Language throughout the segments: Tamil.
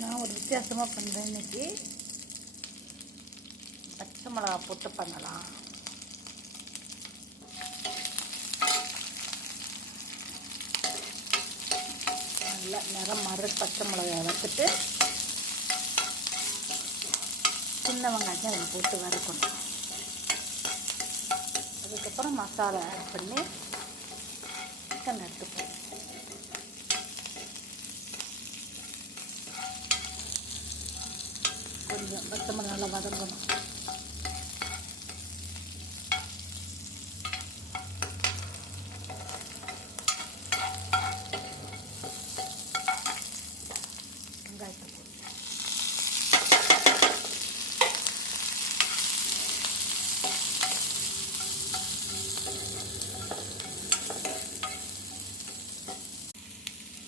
நான் ஒரு வித்தியாசமாக பண்ணுறேன் இன்னைக்கு. பச்சை மிளகா போட்டு பண்ணலாம். நல்லா நிறம் மறு பச்சை மிளகாய் வறுத்துட்டு சின்ன வெங்காயத்தை அதில் போட்டு வறுக்கணும். அதுக்கப்புறம் மசாலா ஆட் பண்ணி சிக்கன் எடுத்துப்போம். கொஞ்சம் பச்சை நல்லா வதங்கணும்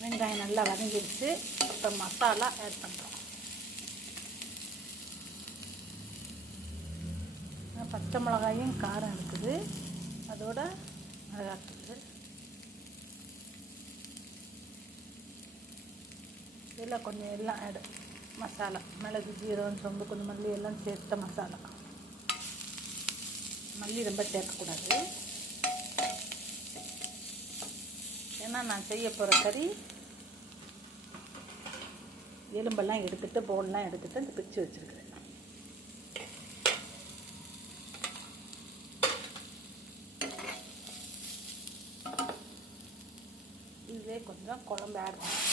வெங்காயம் நல்லா வதங்கிடுச்சு. இப்போ மசாலா ஆட் பண்ணுறோம் பச்சை மிளகாயும் காரம் இருக்குது. அதோட மிளகாத்தூள் இதில் கொஞ்சம் எல்லாம் ஆடு மசாலா மிளகு ஜீரகம் சொம்பு கொஞ்சம் மல்லி எல்லாம் சேர்த்த மசாலா. மல்லி ரொம்ப சேர்க்கக்கூடாது. ஏன்னா நான் செய்ய போகிற கறி எலும்பெல்லாம் எடுத்துகிட்டு போன்லாம் எடுத்துட்டு அந்த பிச்சு வச்சுருக்கிறேன். இதுவே கொஞ்சம் குழம்பு ஆட் பண்ணும்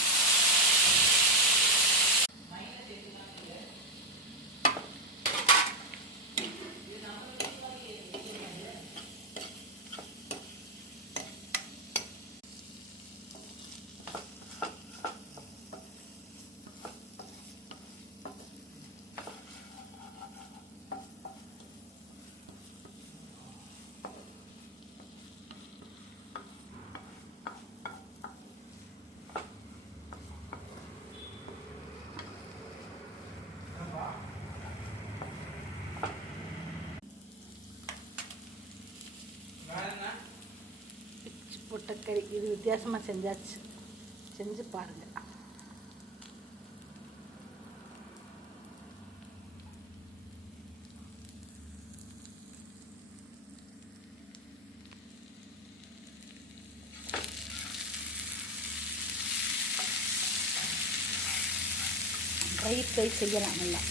பிச்சு இது வித்தியாசமாக செஞ்சாச்சு. செஞ்சு பாருங்கள் ட்ரை ஃப்ரை செய்யலாம் நல்லா.